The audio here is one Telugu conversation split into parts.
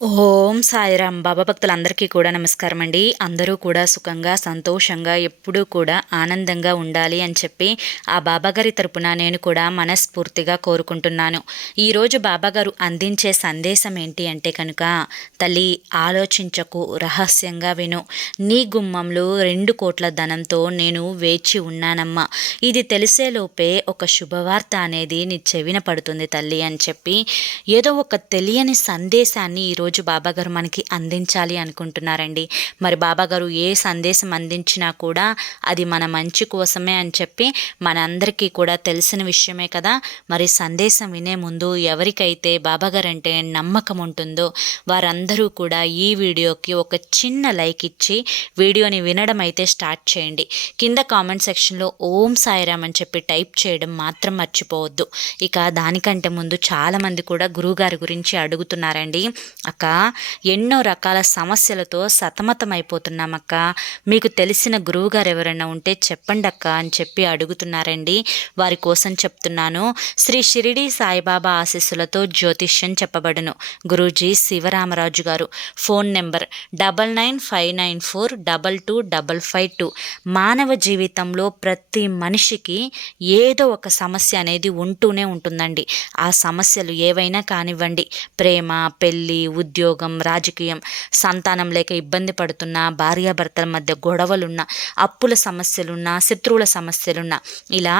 ఓం సాయిరాం. బాబా భక్తులందరికీ కూడా నమస్కారం అండి. అందరూ కూడా సుఖంగా సంతోషంగా ఎప్పుడూ కూడా ఆనందంగా ఉండాలి అని చెప్పి ఆ బాబాగారి తరపున నేను కూడా మనస్ఫూర్తిగా కోరుకుంటున్నాను. ఈరోజు బాబాగారు అందించే సందేశం ఏంటి అంటే కనుక, తల్లి ఆలోచించకు, రహస్యంగా విను, నీ గుమ్మంలో 2 కోట్ల ధనంతో నేను వేచి ఉన్నానమ్మా. ఇది తెలిసేలోపే ఒక శుభవార్త అనేది నీ చెవిన పడుతుంది తల్లి అని చెప్పి ఏదో ఒక తెలియని సందేశాన్ని ఈరోజు బాబాగారు మనకి అందించాలి అనుకుంటున్నారండి. మరి బాబాగారు ఏ సందేశం అందించినా కూడా అది మన మంచి కోసమే అని చెప్పి మనందరికీ కూడా తెలిసిన విషయమే కదా. మరి సందేశం వినే ముందు ఎవరికైతే బాబాగారు అంటే నమ్మకం ఉంటుందో వారందరూ కూడా ఈ వీడియోకి ఒక చిన్న లైక్ ఇచ్చి వీడియోని వినడం అయితే స్టార్ట్ చేయండి. కింద కామెంట్ సెక్షన్లో ఓం సాయిరామ్ అని చెప్పి టైప్ చేయడం మాత్రం మర్చిపోవద్దు. ఇక దానికంటే ముందు చాలామంది కూడా గురువుగారి గురించి అడుగుతున్నారండి. అక్క, ఎన్నో రకాల సమస్యలతో సతమతమైపోతున్నామక్క, మీకు తెలిసిన గురువుగారు ఎవరైనా ఉంటే చెప్పండి అక్క అని చెప్పి అడుగుతున్నారండి. వారి కోసం చెప్తున్నాను. శ్రీ షిరిడి సాయిబాబా ఆశీస్సులతో జ్యోతిష్యం చెప్పబడును. గురూజీ శివరామరాజు గారు. Phone number 9959422552. మానవ జీవితంలో ప్రతి మనిషికి ఏదో ఒక సమస్య అనేది ఉంటూనే ఉంటుందండి. ఆ సమస్యలు ఏవైనా కానివ్వండి, ప్రేమ, పెళ్ళి, ఉద్యోగం, రాజకీయం, సంతానం లేక ఇబ్బంది పడుతున్నా, భార్యాభర్తల మధ్య గొడవలున్నా, అప్పుల సమస్యలున్నా, శత్రువుల సమస్యలున్నా, ఇలా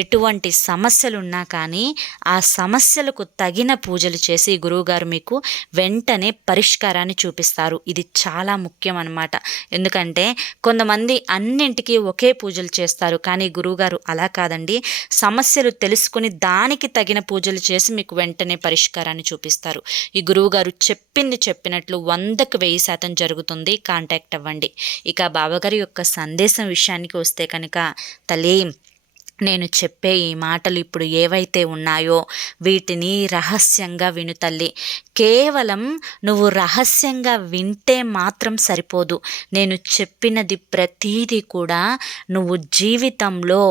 ఎటువంటి సమస్యలున్నా కానీ ఆ సమస్యలకు తగిన పూజలు చేసి గురువుగారు మీకు వెంటనే పరిష్కారాన్ని చూపిస్తారు. ఇది చాలా ముఖ్యం అన్నమాట. ఎందుకంటే కొంతమంది అన్నింటికీ ఒకే పూజలు చేస్తారు, కానీ గురువుగారు అలా కాదండి. సమస్యలు తెలుసుకుని దానికి తగిన పూజలు చేసి మీకు వెంటనే పరిష్కారాన్ని చూపిస్తారు. ఈ గురువుగారు చెప్పింది చెప్పినట్లు 100% జరుగుతుంది. కాంటాక్ట్ అవ్వండి. ఇక బాబాగారి యొక్క సందేశం విషయానికి వస్తే కనుక, తల్లి, నేను చెప్పే ఈ మాటలు ఇప్పుడు ఏవైతే ఉన్నాయో వీటిని రహస్యంగా విను తల్లి. కేవలం నువ్వు రహస్యంగా వింటే మాత్రం సరిపోదు. నేను చెప్పినది ప్రతీదీ కూడా నువ్వు జీవితంలో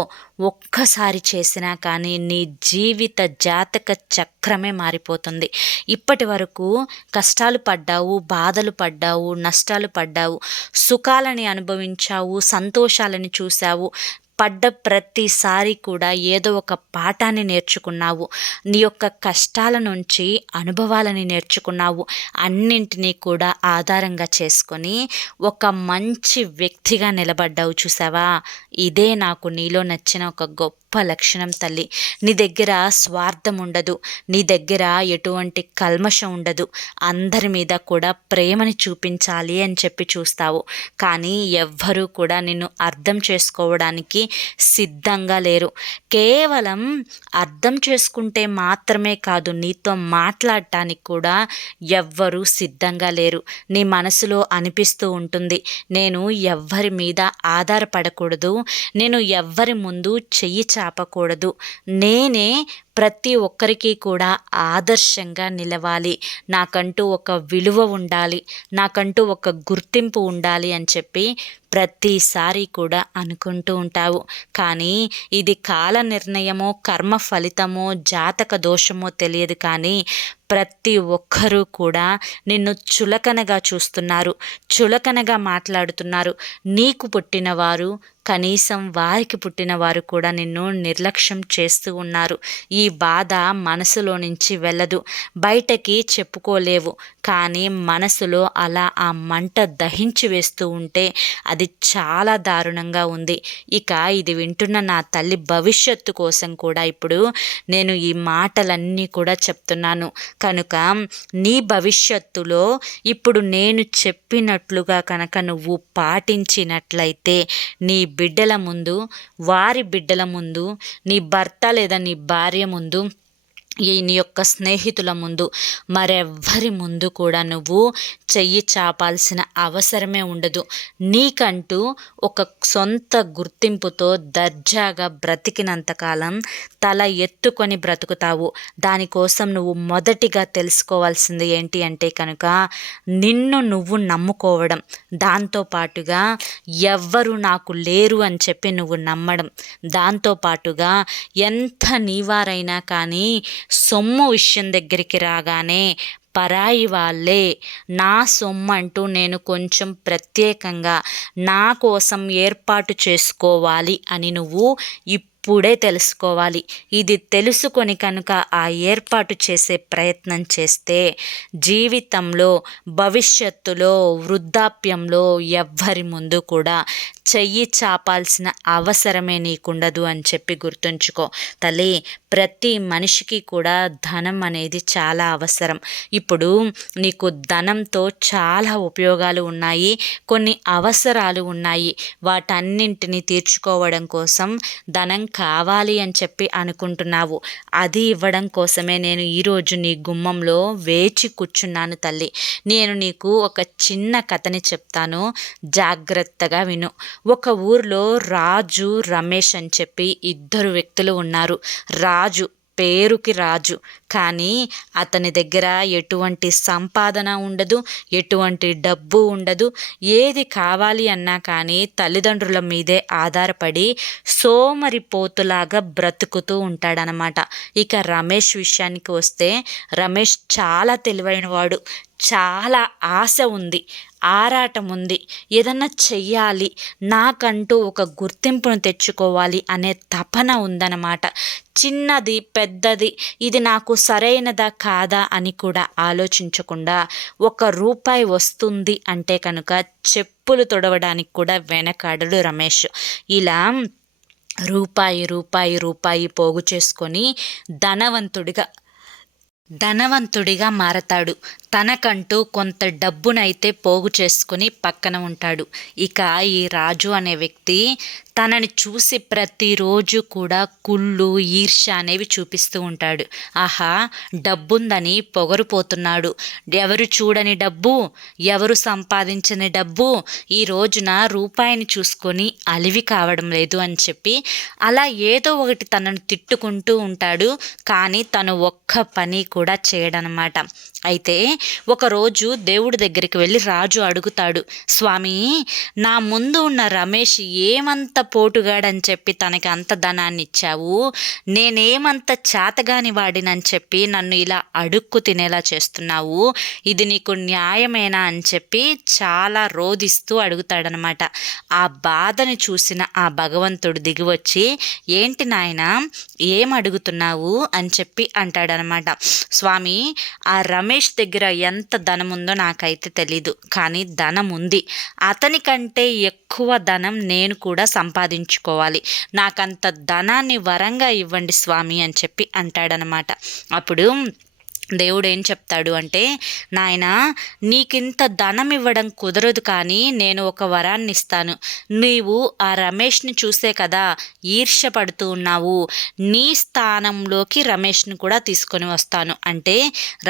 ఒక్కసారి చేసినా కానీ నీ జీవిత జాతక చక్రమే మారిపోతుంది. ఇప్పటి వరకు కష్టాలు పడ్డావు, బాధలు పడ్డావు, నష్టాలు పడ్డావు, సుఖాలని అనుభవించావు, సంతోషాలని చూశావు. పడ్డ ప్రతిసారి కూడా ఏదో ఒక పాఠాన్ని నేర్చుకున్నావు. నీ యొక్క కష్టాల నుంచి అనుభవాలని నేర్చుకున్నావు. అన్నింటినీ కూడా ఆధారంగా చేసుకొని ఒక మంచి వ్యక్తిగా నిలబడ్డావు. చూసావా, ఇదే నాకు నీలో నచ్చిన ఒక గొప్ప లక్షణం తల్లి. నీ దగ్గర స్వార్థం ఉండదు, నీ దగ్గర ఎటువంటి కల్మషం ఉండదు. అందరి మీద కూడా ప్రేమని చూపించాలి అని చెప్పి చూస్తావు. కానీ ఎవ్వరూ కూడా నిన్ను అర్థం చేసుకోవడానికి సిద్ధంగా లేరు. కేవలం అర్థం చేసుకుంటే మాత్రమే కాదు, నీతో మాట్లాడటానికి కూడా ఎవ్వరూ సిద్ధంగా లేరు. నీ మనసులో అనిపిస్తూ ఉంటుంది, నేను ఎవ్వరి మీద ఆధారపడకూడదు, నేను ఎవ్వరి ముందు చెయ్యి చాపకూడదు, నేనే ప్రతి ఒక్కరికి కూడా ఆదర్శంగా నిలవాలి, నాకంటూ ఒక విలువ ఉండాలి, నాకంటూ ఒక గుర్తింపు ఉండాలి అని చెప్పి ప్రతిసారి కూడా అనుకుంటూ ఉంటావు. కానీ ఇది కాల నిర్ణయమో, కర్మ ఫలితమో, జాతక దోషమో తెలియదు, కానీ ప్రతి ఒక్కరూ కూడా నిన్ను చులకనగా చూస్తున్నారు, చులకనగా మాట్లాడుతున్నారు. నీకు పుట్టినవారు, కనీసం వారికి పుట్టినవారు కూడా నిన్ను నిర్లక్ష్యం చేస్తూ ఉన్నారు. ఈ బాధ మనసులో నుంచి వెళ్ళదు, బయటకి చెప్పుకోలేవు, కానీ మనసులో అలా ఆ మంట దహించి వేస్తూ ఉంటే అది చాలా దారుణంగా ఉంది. ఇక ఇది వింటున్న నా తల్లి భవిష్యత్తు కోసం కూడా ఇప్పుడు నేను ఈ మాటలన్నీ కూడా చెప్తున్నాను. కనుక నీ భవిష్యత్తులో ఇప్పుడు నేను చెప్పినట్లుగా కనుక నువ్వు పాటించినట్లయితే నీ బిడ్డల ముందు, వారి బిడ్డల ముందు, నీ భర్త లేదా నీ భార్య ముందు, నీ యొక్క స్నేహితుల ముందు, మరెవ్వరి ముందు కూడా నువ్వు చెయ్యి చాపాల్సిన అవసరమే ఉండదు. నీకంటూ ఒక సొంత గుర్తింపుతో దర్జాగా బ్రతికినంతకాలం తల ఎత్తుకొని బ్రతుకుతావు. దానికోసం నువ్వు మొదటిగా తెలుసుకోవాల్సింది ఏంటి అంటే కనుక, నిన్ను నువ్వు నమ్ముకోవడం, దాంతోపాటుగా ఎవ్వరు నాకు లేరు అని చెప్పి నువ్వు నమ్మడం, దాంతోపాటుగా ఎంత నీవారైనా కానీ సొమ్ము విషయం దగ్గరికి రాగానే పరాయి వాళ్ళే. నా సొమ్మంటూ నేను కొంచెం ప్రత్యేకంగా నా కోసం ఏర్పాటు చేసుకోవాలి అని నువ్వు ఇప్పుడే తెలుసుకోవాలి. ఇది తెలుసుకొని కనుక ఆ ఏర్పాటు చేసే ప్రయత్నం చేస్తే జీవితంలో, భవిష్యత్తులో, వృద్ధాప్యంలో ఎవ్వరి ముందు కూడా చెయ్యి చాపాల్సిన అవసరమే నీకుండదు అని చెప్పి గుర్తుంచుకో తల్లి. ప్రతి మనిషికి కూడా ధనం అనేది చాలా అవసరం. ఇప్పుడు నీకు ధనంతో చాలా ఉపయోగాలు ఉన్నాయి, కొన్ని అవసరాలు ఉన్నాయి. వాటన్నింటినీ తీర్చుకోవడం కోసం ధనం కావాలి అని చెప్పి అనుకుంటున్నావు. అది ఇవ్వడం కోసమే నేను ఈరోజు నీ గుమ్మంలో వేచి కూర్చున్నాను తల్లి. నేను నీకు ఒక చిన్న కథని చెప్తాను, జాగ్రత్తగా విను. ఒక ఊర్లో రాజు, రమేష్ అని చెప్పి ఇద్దరు వ్యక్తులు ఉన్నారు. రాజు పేరుకి రాజు, కానీ అతని దగ్గర ఎటువంటి సంపాదన ఉండదు, ఎటువంటి డబ్బు ఉండదు. ఏది కావాలి అన్నా కానీ తల్లిదండ్రుల మీదే ఆధారపడి సోమరిపోతులాగా బ్రతుకుతూ ఉంటాడనమాట. ఇక రమేష్ విషయానికి వస్తే రమేష్ చాలా తెలివైనవాడు. చాలా ఆశ ఉంది, ఆరాటం ఉంది, ఏదన్నా చెయ్యాలి, నాకంటూ ఒక గుర్తింపును తెచ్చుకోవాలి అనే తపన ఉందన్నమాట. చిన్నది పెద్దది ఇది నాకు సరైనదా కాదా అని కూడా ఆలోచించకుండా ₹1 వస్తుంది అంటే కనుక చెప్పులు తొడవడానికి కూడా వెనకాడడు రమేష్. ఇలా రూపాయి పోగు చేసుకొని ధనవంతుడిగా మారతాడు. తనకంటూ కొంత డబ్బునైతే పోగు చేసుకుని పక్కన ఉంటాడు. ఇక ఈ రాజు అనే వ్యక్తి తనని చూసి ప్రతిరోజు కూడా కుళ్ళు, ఈర్ష్య అనేవి చూపిస్తూ ఉంటాడు. ఆహా, డబ్బుందని పొగరుపోతున్నాడు, ఎవరు చూడని డబ్బు, ఎవరు సంపాదించని డబ్బు, ఈ రోజున రూపాయిని చూసుకొని అలివి కావడం లేదు అని చెప్పి అలా ఏదో ఒకటి తనను తిట్టుకుంటూ ఉంటాడు. కానీ తను ఒక్క పని కూడా చేయడనమాట. అయితే ఒకరోజు దేవుడి దగ్గరికి వెళ్ళి రాజు అడుగుతాడు, స్వామి, నా ముందు ఉన్న రమేష్ ఏమంత పోటుగాడని చెప్పి తనకి అంత ధనాన్ని ఇచ్చావు, నేనేమంత చేతగాని వాడినని చెప్పి నన్ను ఇలా అడుక్కు తినేలా చేస్తున్నావు, ఇది నీకు న్యాయమేనా అని చెప్పి చాలా రోదిస్తూ అడుగుతాడనమాట. ఆ బాధని చూసిన ఆ భగవంతుడు దిగివచ్చి, ఏంటి నాయనా ఏం అడుగుతున్నావు అని చెప్పి అంటాడనమాట. స్వామి, ఆ రమేష్ దగ్గర ఎంత ధనం ఉందో నాకైతే తెలీదు, కానీ ధనం ఉంది. అతనికంటే ఎక్కువ ధనం నేను కూడా సంపాదించుకోవాలి, నాకంత ధనాన్ని వరంగా ఇవ్వండి స్వామి అని చెప్పి అంటాడనమాట. అప్పుడు దేవుడు ఏం చెప్తాడు అంటే, నాయనా, నీకింత ధనం ఇవ్వడం కుదరదు, కానీ నేను ఒక వరాన్ని ఇస్తాను. నీవు ఆ రమేష్ని చూసే కదా ఈర్ష్య పడుతూ ఉన్నావు, నీ స్థానంలోకి రమేష్ని కూడా తీసుకొని వస్తాను. అంటే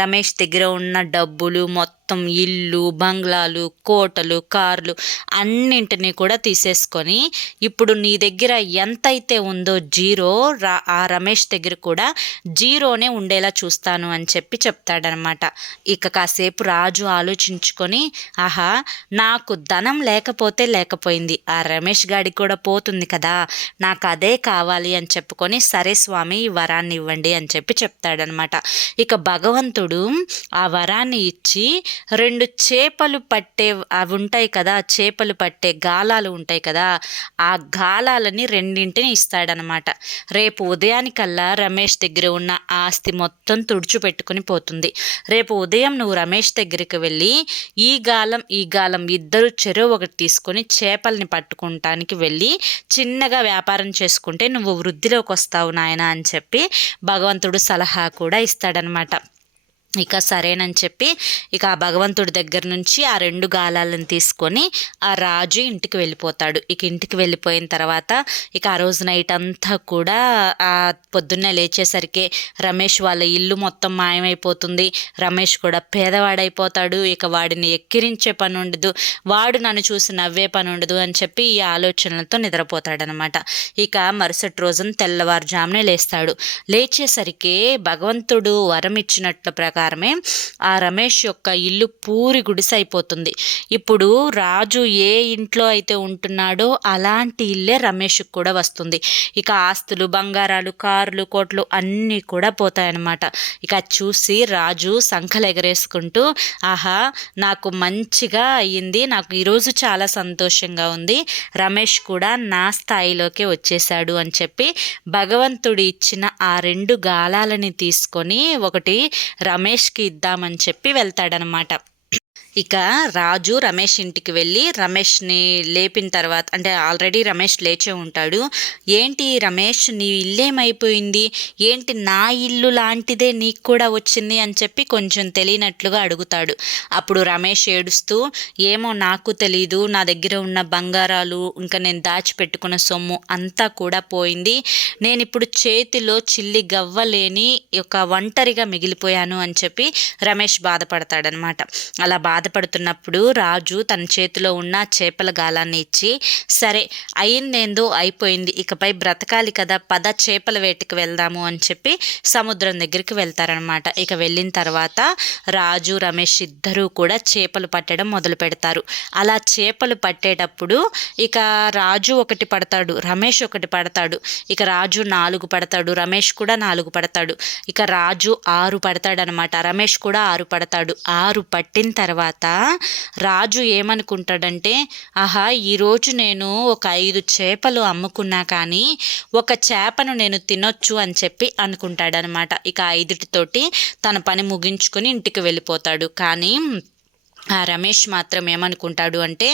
రమేష్ దగ్గర ఉన్న డబ్బులు మొత్తం, ఇల్లు, బంగ్లాలు, కోటలు, కార్లు అన్నింటినీ కూడా తీసేసుకొని ఇప్పుడు నీ దగ్గర ఎంతైతే ఉందో జీరో, ఆ రమేష్ దగ్గర కూడా జీరోనే ఉండేలా చూస్తాను అని చెప్పి చెప్తాడనమాట. ఇక కాసేపు రాజు ఆలోచించుకొని, ఆహా, నాకు ధనం లేకపోతే లేకపోయింది, ఆ రమేష్ గాడికి కూడా పోతుంది కదా, నాకు అదే కావాలి అని చెప్పుకొని, సరే స్వామి, ఈ వరాన్ని ఇవ్వండి అని చెప్పి చెప్తాడనమాట. ఇక భగవంతుడు ఆ వరాన్ని ఇచ్చి 2 చేపలు పట్టే అవి ఉంటాయి కదా, చేపలు పట్టే గాలాలు ఉంటాయి కదా, ఆ గాలాలని 2 ఇస్తాడనమాట. రేపు ఉదయానికల్లా రమేష్ దగ్గర ఉన్న ఆస్తి మొత్తం తుడిచిపెట్టుకుని పోతుంది. రేపు ఉదయం నువ్వు రమేష్ దగ్గరికి వెళ్ళి ఈ గాలం ఇద్దరు చెరువు ఒకటి తీసుకొని చేపల్ని పట్టుకుంటానికి వెళ్ళి చిన్నగా వ్యాపారం చేసుకుంటే నువ్వు వృద్ధిలోకి వస్తావు నాయన అని చెప్పి భగవంతుడు సలహా కూడా ఇస్తాడనమాట. ఇక సరేనని చెప్పి ఇక ఆ భగవంతుడి దగ్గర నుంచి ఆ 2 గాలాలను తీసుకొని ఆ రాజు ఇంటికి వెళ్ళిపోతాడు. ఇక ఇంటికి వెళ్ళిపోయిన తర్వాత ఇక ఆ రోజు నైట్ అంతా కూడా ఆ పొద్దున్నే లేచేసరికి రమేష్ వాళ్ళ ఇల్లు మొత్తం మాయమైపోతుంది. రమేష్ కూడా పేదవాడైపోతాడు. ఇక వాడిని ఎక్కిరించే పని ఉండదు, వాడు నన్ను చూసి నవ్వే పని ఉండదు అని చెప్పి ఈ ఆలోచనలతో నిద్రపోతాడనమాట. ఇక మరుసటి రోజున తెల్లవారుజామునే లేస్తాడు. లేచేసరికి భగవంతుడు వరం ఇచ్చినట్ల ప్రకారం ప్రకారమే ఆ రమేష్ యొక్క ఇల్లు పూరి గుడిసె అయిపోతుంది. ఇప్పుడు రాజు ఏ ఇంట్లో అయితే ఉంటున్నాడో అలాంటి ఇల్లే రమేష్కి కూడా వస్తుంది. ఇక ఆస్తులు, బంగారాలు, కార్లు, కోట్లు అన్నీ కూడా పోతాయన్నమాట. ఇక చూసి రాజు సంఖలు ఎగరేసుకుంటూ, ఆహా నాకు మంచిగా అయ్యింది, నాకు ఈరోజు చాలా సంతోషంగా ఉంది, రమేష్ కూడా నా స్థాయిలోకే వచ్చేసాడు అని చెప్పి భగవంతుడు ఇచ్చిన ఆ 2 గాలాలని తీసుకొని ఒకటి రమేష్కి ఇద్దామని చెప్పి వెళ్తాడనమాట. ఇక రాజు రమేష్ ఇంటికి వెళ్ళి రమేష్ని లేపిన తర్వాత, అంటే ఆల్రెడీ రమేష్ లేచే ఉంటాడు. ఏంటి రమేష్, నీ ఇల్లేమైపోయింది, ఏంటి నా ఇల్లు లాంటిదే నీకు కూడా వచ్చింది అని చెప్పి కొంచెం తెలియనట్లుగా అడుగుతాడు. అప్పుడు రమేష్ ఏడుస్తూ, ఏమో నాకు తెలీదు, నా దగ్గర ఉన్న బంగారాలు ఇంకా నేను దాచిపెట్టుకున్న సొమ్ము అంతా కూడా పోయింది, నేను ఇప్పుడు చేతిలో చిల్లి గవ్వలేని ఒక ఒంటరిగా మిగిలిపోయాను అని చెప్పి రమేష్ బాధపడతాడనమాట. అలా బాధపడుతున్నప్పుడు రాజు తన చేతిలో ఉన్న చేపల గాలాన్ని ఇచ్చి, సరే అయిందేందో అయిపోయింది, ఇకపై బ్రతకాలి కదా, పద చేపల వేటకి వెళ్దాము అని చెప్పి సముద్రం దగ్గరికి వెళ్తారనమాట. ఇక వెళ్ళిన తర్వాత రాజు రమేష్ ఇద్దరూ కూడా చేపలు పట్టడం మొదలు పెడతారు. అలా చేపలు పట్టేటప్పుడు ఇక రాజు ఒకటి పడతాడు, రమేష్ ఒకటి పడతాడు. ఇక రాజు 4 పడతాడు, రమేష్ కూడా 4 పడతాడు. ఇక రాజు 6 పడతాడనమాట, రమేష్ కూడా 6 పడతాడు. 6 పట్టిన తర్వాత రాజు ఏమనుకుంటాడంటే, ఆహా ఈరోజు నేను ఒక 5 చేపలు అమ్ముకున్నా కానీ ఒక చేపను నేను తినొచ్చు అని చెప్పి అనుకుంటాడనమాట. ఇక 5తోటి తన పని ముగించుకొని ఇంటికి వెళ్ళిపోతాడు. కానీ ఆ రమేష్ మాత్రం ఏమనుకుంటాడు అంటే,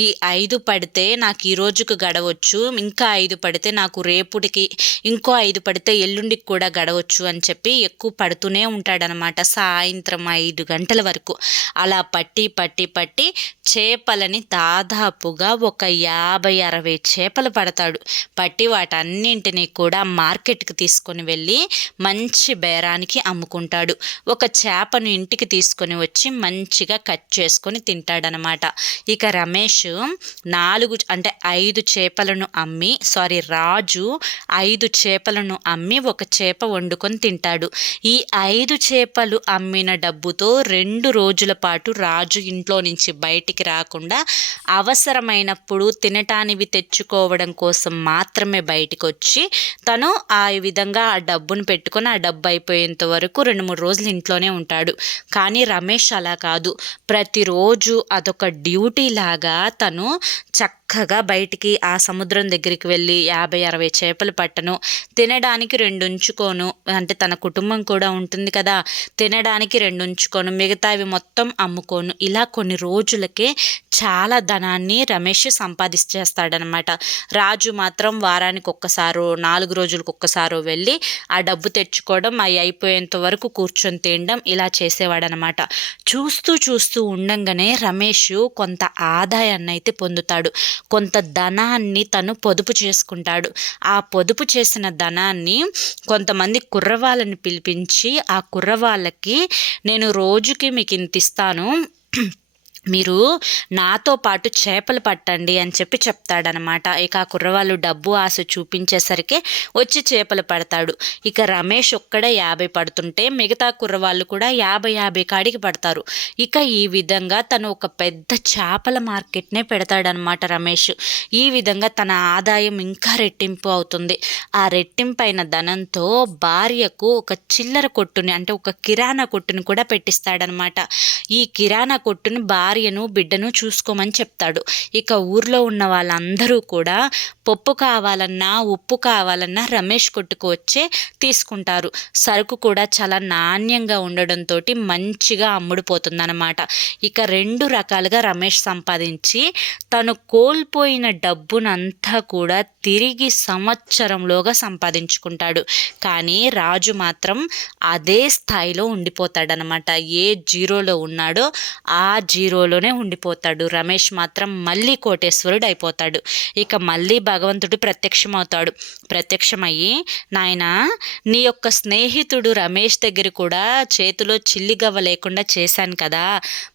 ఈ 5 పడితే నాకు ఈ రోజుకు గడవచ్చు, ఇంకా 5 పడితే నాకు రేపుటికి, ఇంకో 5 పడితే ఎల్లుండికి కూడా గడవచ్చు అని చెప్పి ఎక్కువ పడుతూనే ఉంటాడనమాట, సాయంత్రం 5 గంటల వరకు. అలా పట్టి పట్టి పట్టి చేపలని దాదాపుగా ఒక 50-60 చేపలు పడతాడు. పట్టి వాటన్నింటినీ కూడా మార్కెట్కి తీసుకొని వెళ్ళి మంచి బేరానికి అమ్ముకుంటాడు. ఒక చేపను ఇంటికి తీసుకొని వచ్చి మంచిగా కట్ చేసుకొని తింటాడనమాట. ఇక రమేష్ 5 చేపలను అమ్మి, రాజు 5 చేపలను అమ్మి ఒక చేప వండుకొని తింటాడు. ఈ 5 చేపలు అమ్మిన డబ్బుతో 2 రోజుల పాటు రాజు ఇంట్లో నుంచి బయటికి రాకుండా అవసరమైనప్పుడు తినటానివి తెచ్చుకోవడం కోసం మాత్రమే బయటికి వచ్చి తను ఆ విధంగా ఆ డబ్బును పెట్టుకొని ఆ డబ్బు అయిపోయేంత వరకు 2-3 రోజులు ఇంట్లోనే ఉంటాడు. కానీ రమేష్ అలా కాదు, ప్రతిరోజు అదొక డ్యూటీ లాగా తను చక్కగా బయటికి ఆ సముద్రం దగ్గరికి వెళ్ళి 50-60 చేపలు పట్టను, తినడానికి 2 ఉంచుకోను, అంటే తన కుటుంబం కూడా ఉంటుంది కదా, తినడానికి 2 ఉంచుకోను, మిగతావి మొత్తం అమ్ముకోను, ఇలా కొన్ని రోజులకే చాలా ధనాన్ని రమేష్ సంపాదించేస్తాడనమాట. రాజు మాత్రం వారానికి ఒక్కసారో 4 రోజులకు ఒక్కసారో వెళ్ళి ఆ డబ్బు తెచ్చుకోవడం, అవి అయిపోయేంత వరకు కూర్చొని తినడం ఇలా చేసేవాడనమాట. చూస్తూ ఉండంగానే రమేష్ కొంత ఆదాయాన్ని అయితే పొందుతాడు, కొంత ధనాన్ని తను పొదుపు చేసుకుంటాడు. ఆ పొదుపు చేసిన ధనాన్ని కొంతమంది కుర్రవాళ్ళని పిలిపించి, ఆ కుర్రవాళ్ళకి నేను రోజుకి మీకు ఇంత ఇస్తాను, మీరు నాతో పాటు చేపలు పట్టండి అని చెప్పి చెప్తాడనమాట. ఇక ఆ కుర్రవాళ్ళు డబ్బు ఆశ చూపించేసరికి వచ్చి చేపలు పడతాడు. ఇక రమేష్ ఒక్కడే 50 పడుతుంటే మిగతా కుర్రవాళ్ళు కూడా 50 కాడికి పడతారు. ఇక ఈ విధంగా తను ఒక పెద్ద చేపల మార్కెట్నే పెడతాడనమాట రమేష్. ఈ విధంగా తన ఆదాయం ఇంకా రెట్టింపు అవుతుంది. ఆ రెట్టింపైన ధనంతో భార్యకు ఒక చిల్లర కొట్టుని, అంటే ఒక కిరాణా కొట్టుని కూడా పెట్టిస్తాడనమాట. ఈ కిరాణా కొట్టుని భార్యను బిడ్డను చూసుకోమని చెప్తాడు. ఇక ఊర్లో ఉన్న వాళ్ళందరూ కూడా పప్పు కావాలన్నా ఉప్పు కావాలన్నా రమేష్ కొట్టుకు వచ్చే తీసుకుంటారు. సరుకు కూడా చాలా నాణ్యంగా ఉండడంతో మంచిగా అమ్ముడుపోతుందన్నమాట. ఇక 2 రకాలుగా రమేష్ సంపాదించి తను కోల్పోయిన డబ్బునంతా కూడా తిరిగి సంవత్సరంలోగా సంపాదించుకుంటాడు. కానీ రాజు మాత్రం అదే స్థాయిలో ఉండిపోతాడనమాట. ఏ జీరోలో ఉన్నాడో ఆ జీరో జీరోలోనే ఉండిపోతాడు. రమేష్ మాత్రం మళ్ళీ కోటేశ్వరుడు అయిపోతాడు. ఇక మళ్ళీ భగవంతుడు ప్రత్యక్షమవుతాడు. ప్రత్యక్షమయ్యి, నాయనా, నీ యొక్క స్నేహితుడు రమేష్ దగ్గర కూడా చేతిలో చిల్లిగవ్వ లేకుండా చేశాను కదా,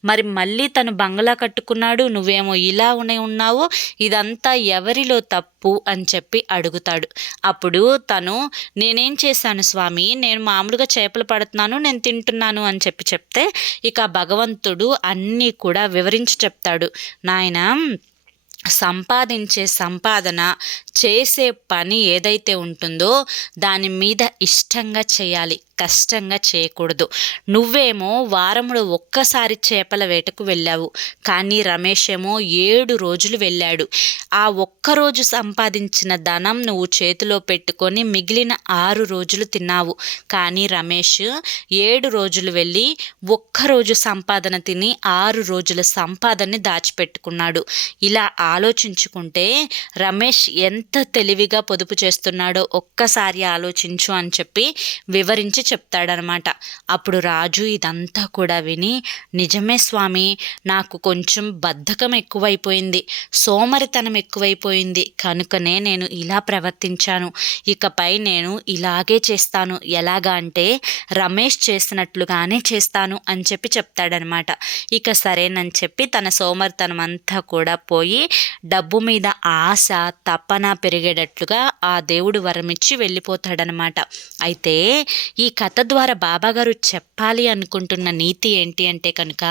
మరి మళ్ళీ తను బంగ్లా కట్టుకున్నాడు, నువ్వేమో ఇలా ఉన్నావు, ఇదంతా ఎవరిలో తప్పు అని చెప్పి అడుగుతాడు. అప్పుడు తను, నేనేం చేశాను స్వామి, నేను మామూలుగా చేపలు పడుతున్నాను, నేను తింటున్నాను అని చెప్తే ఇక భగవంతుడు అన్నీ కూడా వివరించి చెప్తాడు. నాయనా, సంపాదించే సంపాదన, చేసే పని ఏదైతే ఉంటుందో దాని మీద ఇష్టంగా చేయాలి, కష్టంగా చేయకూడదు. నువ్వేమో వారములో ఒక్కసారి చేపల వేటకు వెళ్ళావు, కానీ రమేష్ ఏమో 7 రోజులు వెళ్ళాడు. ఆ ఒక్కరోజు సంపాదించిన ధనం నువ్వు చేతిలో పెట్టుకొని మిగిలిన 6 రోజులు తిన్నావు. కానీ రమేష్ 7 రోజులు వెళ్ళి ఒక్కరోజు సంపాదన తిని 6 రోజుల సంపాదనని దాచిపెట్టుకున్నాడు. ఇలా ఆలోచించుకుంటే రమేష్ ఎంత తెలివిగా పొదుపు చేస్తున్నాడో ఒక్కసారి ఆలోచించు అని చెప్పి వివరించి చెప్తాడనమాట. అప్పుడు రాజు ఇదంతా కూడా విని, నిజమే స్వామి, నాకు కొంచెం బద్ధకం ఎక్కువైపోయింది, సోమరితనం ఎక్కువైపోయింది, కనుకనే నేను ఇలా ప్రవర్తించాను. ఇకపై నేను ఇలాగే చేస్తాను, ఎలాగా అంటే రమేష్ చేసినట్లుగానే చేస్తాను అని చెప్పి చెప్తాడనమాట. ఇక సరేనని చెప్పి తన సోమరితనం అంతా కూడా పోయి డబ్బు మీద ఆశ, తపన పెరిగేటట్లుగా ఆ దేవుడు వరమిచ్చి వెళ్ళిపోతాడనమాట. అయితే ఈ కథ ద్వారా బాబాగారు చెప్పాలి అనుకుంటున్న నీతి ఏంటి అంటే కనుక,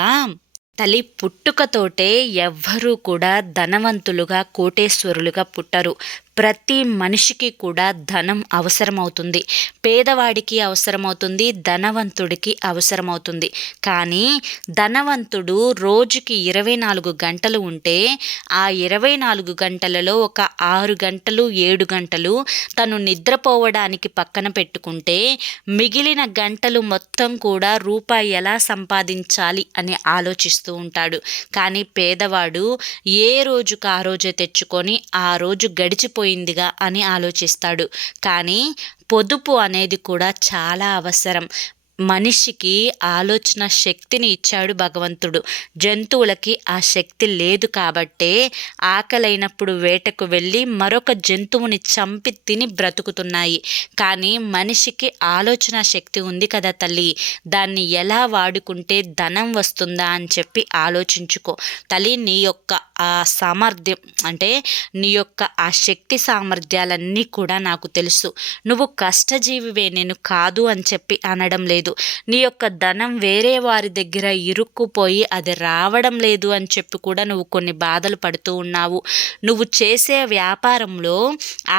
తల్లి, పుట్టుకతోటే ఎవ్వరూ కూడా ధనవంతులుగా, కోటేశ్వరులుగా పుట్టరు. ప్రతి మనిషికి కూడా ధనం అవసరమవుతుంది. పేదవాడికి అవసరమవుతుంది, ధనవంతుడికి అవసరమవుతుంది. కానీ ధనవంతుడు రోజుకి 24 గంటలు ఉంటే ఆ 24 గంటలలో ఒక 6 గంటలు 7 గంటలు తను నిద్రపోవడానికి పక్కన పెట్టుకుంటే మిగిలిన గంటలు మొత్తం కూడా రూపాయి ఎలా సంపాదించాలి అని ఆలోచిస్తూ ఉంటాడు. కానీ పేదవాడు ఏ రోజుకు ఆ రోజే తెచ్చుకొని ఆ రోజు గడిచిపోయిందిగా అని ఆలోచిస్తాడు. కానీ పొదుపు అనేది కూడా చాలా అవసరం. మనిషికి ఆలోచన శక్తిని ఇచ్చాడు భగవంతుడు. జంతువులకి ఆ శక్తి లేదు కాబట్టే ఆకలైనప్పుడు వేటకు వెళ్ళి మరొక జంతువుని చంపి తిని బ్రతుకుతున్నాయి. కానీ మనిషికి ఆలోచన శక్తి ఉంది కదా తల్లి, దాన్ని ఎలా వాడుకుంటే ధనం వస్తుందా అని చెప్పి ఆలోచించుకో తల్లి. నీ యొక్క ఆ సామర్థ్యం అంటే నీ యొక్క ఆ శక్తి సామర్థ్యాలన్నీ కూడా నాకు తెలుసు. నువ్వు కష్టజీవివే, నేను కాదు అని చెప్పి అనడం లేదు. నీ యొక్క ధనం వేరే వారి దగ్గర ఇరుక్కుపోయి అది రావడం లేదు అని చెప్పి కూడా నువ్వు కొన్ని బాధలు పడుతూ ఉన్నావు. నువ్వు చేసే వ్యాపారంలో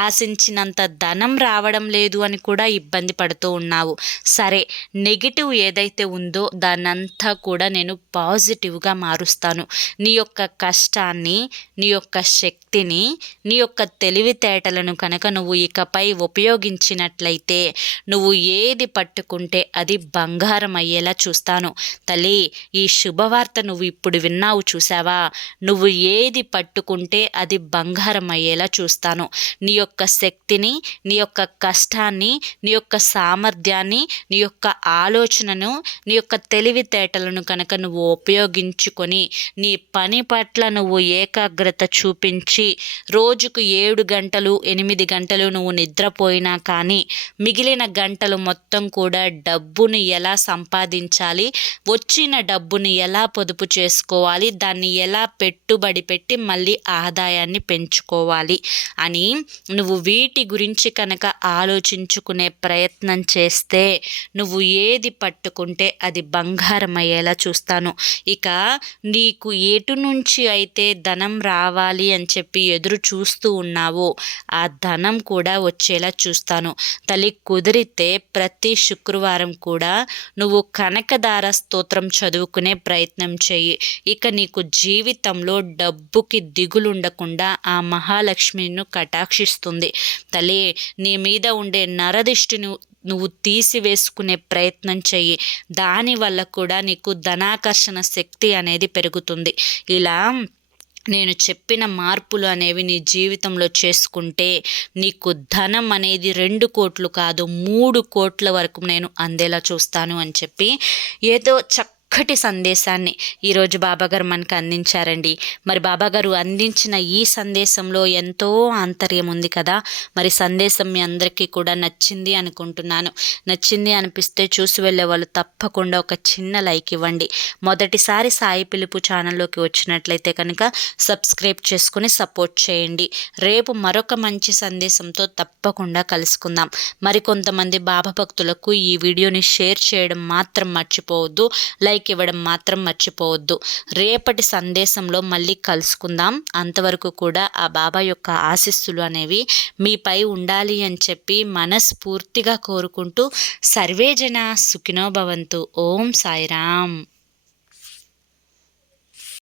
ఆశించినంత ధనం రావడం లేదు అని కూడా ఇబ్బంది పడుతూ ఉన్నావు. సరే, నెగిటివ్ ఏదైతే ఉందో దాన్నంతా కూడా నేను పాజిటివ్గా మారుస్తాను. నీ యొక్క కష్టాన్ని, నీ యొక్క శక్తిని, నీ యొక్క తెలివితేటలను కనుక నువ్వు ఇకపై ఉపయోగించినట్లయితే నువ్వు ఏది పట్టుకుంటే అది బంగారం అయ్యేలా చూస్తాను. తల్లి, ఈ శుభవార్త నువ్వు ఇప్పుడు విన్నావు చూసావా, నువ్వు ఏది పట్టుకుంటే అది బంగారం అయ్యేలా చూస్తాను. నీ యొక్క శక్తిని, నీ యొక్క కష్టాన్ని, నీ యొక్క సామర్థ్యాన్ని, నీ యొక్క ఆలోచనను, నీ యొక్క తెలివితేటలను కనుక నువ్వు ఉపయోగించుకొని నీ పని పట్ల నువ్వు ఏకాగ్రత చూపించి రోజుకు 7 గంటలు 8 గంటలు నువ్వు నిద్రపోయినా కానీ మిగిలిన గంటలు మొత్తం కూడా డబ్బును ఎలా సంపాదించాలి, వచ్చిన డబ్బుని ఎలా పొదుపు చేసుకోవాలి, దాన్ని ఎలా పెట్టుబడి పెట్టి మళ్ళీ ఆదాయాన్ని పెంచుకోవాలి అని నువ్వు వీటి గురించి కనుక ఆలోచించుకునే ప్రయత్నం చేస్తే నువ్వు ఏది పట్టుకుంటే అది బంగారం అయ్యేలా చూస్తాను. ఇక నీకు ఎటు నుంచి అయితే ధనం రావాలి అని చెప్పి ఎదురు చూస్తూ ఉన్నావో ఆ ధనం కూడా వచ్చేలా చూస్తాను. తల్లి, కుదిరితే ప్రతి శుక్రవారం కూడా నువ్వు కనకదార స్తోత్రం చదువుకునే ప్రయత్నం చెయ్యి. ఇక నీకు జీవితంలో డబ్బుకి దిగులుండకుండా ఆ మహాలక్ష్మిను కటాక్షిస్తుంది. తల్లి, నీ మీద ఉండే నరదిష్టిని నువ్వు తీసివేసుకునే ప్రయత్నం చెయ్యి. దానివల్ల కూడా నీకు ధనాకర్షణ శక్తి అనేది పెరుగుతుంది. ఇలా నేను చెప్పిన మార్పులు అనేవి నీ జీవితంలో చేసుకుంటే నీకు ధనం అనేది 2 కోట్లు కాదు 3 కోట్ల వరకు నేను అందేలా చూస్తాను అని చెప్పి ఏదో చక్కటి సందేశాన్ని ఈరోజు బాబాగారు మనకు అందించారండి. మరి బాబాగారు అందించిన ఈ సందేశంలో ఎంతో ఆంతర్యం ఉంది కదా. మరి సందేశం మీ అందరికీ కూడా నచ్చింది అనుకుంటున్నాను. నచ్చింది అనిపిస్తే చూసి వెళ్ళే వాళ్ళు తప్పకుండా ఒక చిన్న లైక్ ఇవ్వండి. మొదటిసారి సాయి పిలుపు ఛానల్లోకి వచ్చినట్లయితే కనుక సబ్స్క్రైబ్ చేసుకుని సపోర్ట్ చేయండి. రేపు మరొక మంచి సందేశంతో తప్పకుండా కలుసుకుందాం. మరికొంతమంది బాబా భక్తులకు ఈ వీడియోని షేర్ చేయడం మాత్రం మర్చిపోవద్దు. లైక్ ఇవ్వడం మాత్రం మర్చిపోవద్దు. రేపటి సందేశంలో మళ్ళీ కలుసుకుందాం. అంతవరకు కూడా ఆ బాబా యొక్క ఆశీస్సులు అనేవి మీపై ఉండాలి అని చెప్పి మనస్ఫూర్తిగా కోరుకుంటూ సర్వేజన సుఖినో భవంతు. ఓం సాయిరామ్.